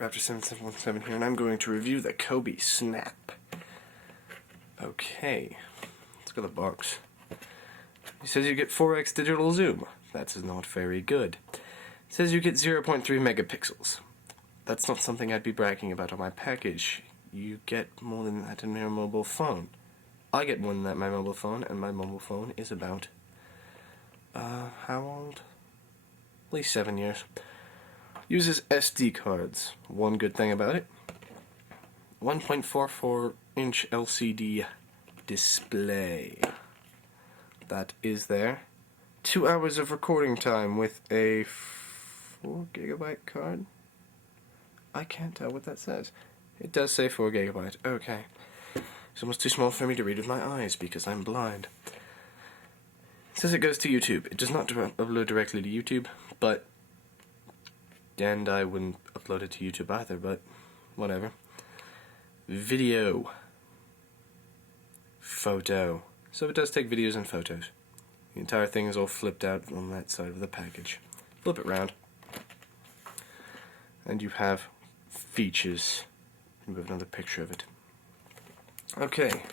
Raptor7717 here, and I'm going to review the Coby Snapp. Okay, let's go to the box. It says you get 4x digital zoom. That's not very good. It says you get 0.3 megapixels. That's not something I'd be bragging about on my package. You get more than that in your mobile phone. I get more than that in my mobile phone, and my mobile phone is about, how old? At least 7 years. Uses SD cards. One good thing about it, 1.44-inch LCD display. That is there. 2 hours of recording time with a 4 gigabyte card. I can't tell what that says. It does say 4 gigabyte. Okay. It's almost too small for me to read with my eyes because I'm blind. It says it goes to YouTube. It does not upload directly to YouTube, but and I wouldn't upload it to YouTube either, but whatever. Video. Photo. So it does take videos and photos. The entire thing is all flipped out on that side of the package. Flip it round. And you have features. We have another picture of it. Okay.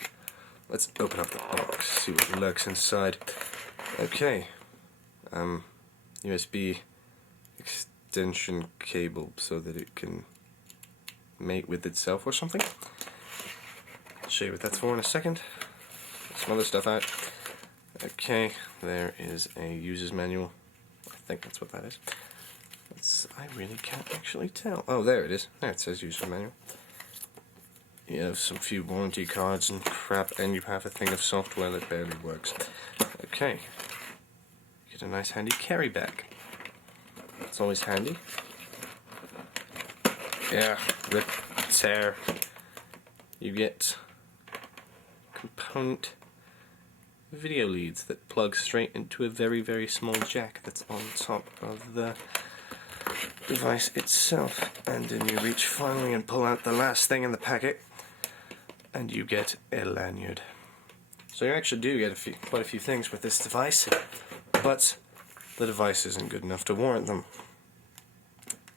Let's open up the box, see what lurks inside. Okay. USB extension cable so that it can mate with itself or something. I'll show you what that's for in a second. Some other stuff out. Okay, there is a user's manual. I think that's what that is. I really can't actually tell. Oh, there it is. There it says user manual. You have some few warranty cards and crap, and you have a thing of software that barely works. Okay. Get a nice handy carry bag. It's always handy. Yeah, rip, tear. You get component video leads that plug straight into a very, very small jack that's on top of the device itself. And then you reach finally and pull out the last thing in the packet, and you get a lanyard. So you actually do get quite a few things with this device, but the device isn't good enough to warrant them.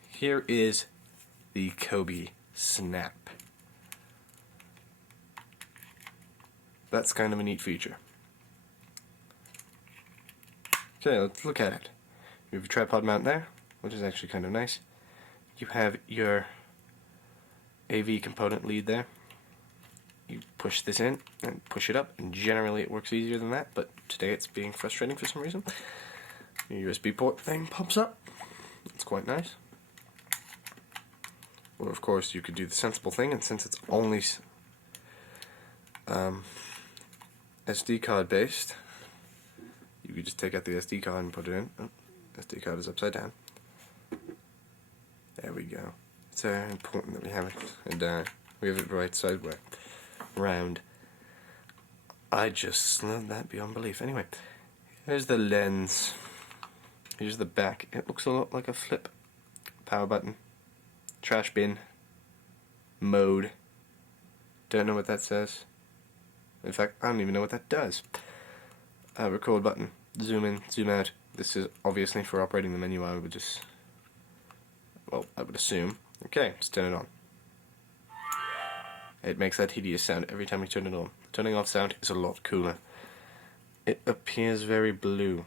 Here is the Coby Snapp. That's kind of a neat feature. Okay, let's look at it. You have a tripod mount there, which is actually kind of nice. You have your AV component lead there. You push this in and push it up, and generally it works easier than that, but today it's being frustrating for some reason. Your USB port thing pops up. It's quite nice. Or of course you could do the sensible thing, and since it's only SD card based, you could just take out the SD card and put it in. Oh, SD card is upside down. There we go. It's very important that we have it we have it right sideway round. I just love that beyond belief. Anyway, here's the lens. Here's the back. It looks a lot like a flip. Power button. Trash bin. Mode. Don't know what that says. In fact, I don't even know what that does. Record button. Zoom in, zoom out. This is obviously for operating the menu. I would assume. Okay, let's turn it on. It makes that hideous sound every time you turn it on. The turning off sound is a lot cooler. It appears very blue.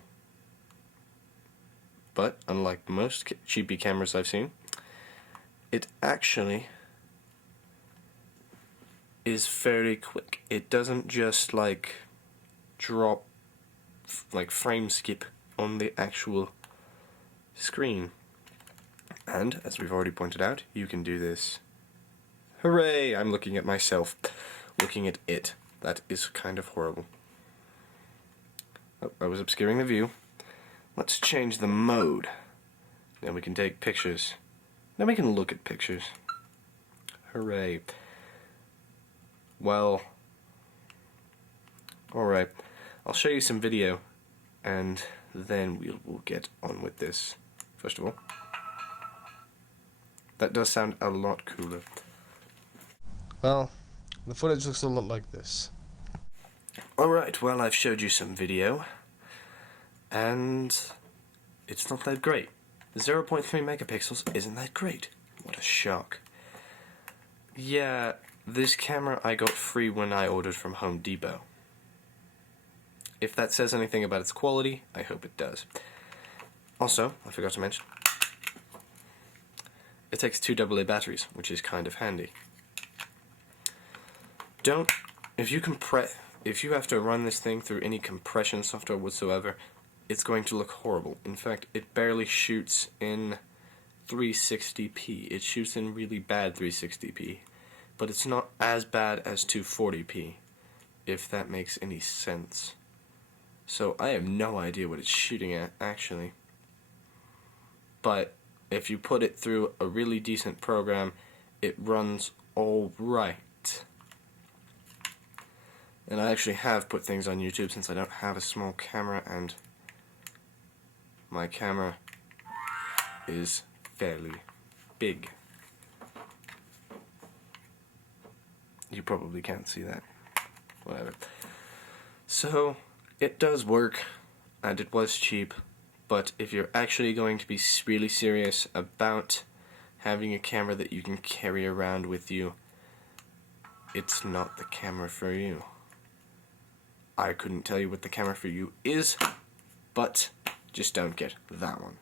But, unlike most cheapy cameras I've seen, it actually is fairly quick. It doesn't just drop, frame skip on the actual screen. And, as we've already pointed out, you can do this. Hooray! I'm looking at myself, looking at it. That is kind of horrible. Oh, I was obscuring the view. Let's change the mode. Then we can take pictures. Then we can look at pictures. Hooray. Well, alright. I'll show you some video, and then we'll get on with this. First of all, that does sound a lot cooler. Well, the footage looks a lot like this. Alright, well, I've showed you some video, and it's not that great. 0.3 megapixels isn't that great. What a shock. Yeah, this camera I got free when I ordered from Home Depot. If that says anything about its quality, I hope it does. Also, I forgot to mention, it takes 2 AA batteries, which is kind of handy. If you have to run this thing through any compression software whatsoever, it's going to look horrible. In fact, it barely shoots in 360p. It shoots in really bad 360p, but it's not as bad as 240p, if that makes any sense. So I have no idea what it's shooting at, actually. But if you put it through a really decent program, it runs alright. And I actually have put things on YouTube since I don't have a small camera, and my camera is fairly big. You probably can't see that. Whatever. So, it does work, and it was cheap, but if you're actually going to be really serious about having a camera that you can carry around with you, it's not the camera for you. I couldn't tell you what the camera for you is, but just don't get that one.